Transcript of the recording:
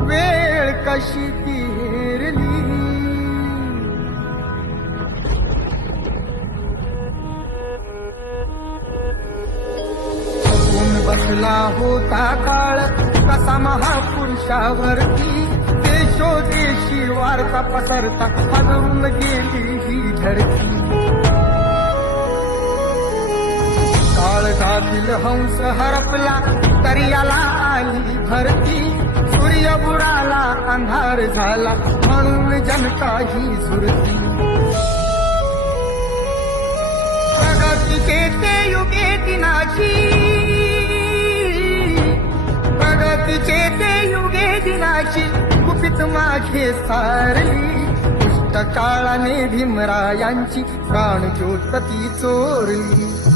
वेळ कशी ती हेरली. बसला होता काळ कसा महापुरुषावरती, देशोदेशी वार्ता पसरता हलवून गेली ही धरती. काळजातील हंस हरपला तरी याला आली भरती. सूर्य बुडाला अंधार झाला म्हणून जनता ही झुरती. प्रगतीचे ते युगे दिनाची, प्रगतीचे ते युगे दिनाची गुपित माझे सारली. दुष्ट काळाने भीमरायांची प्राणज्योत ती चोरली.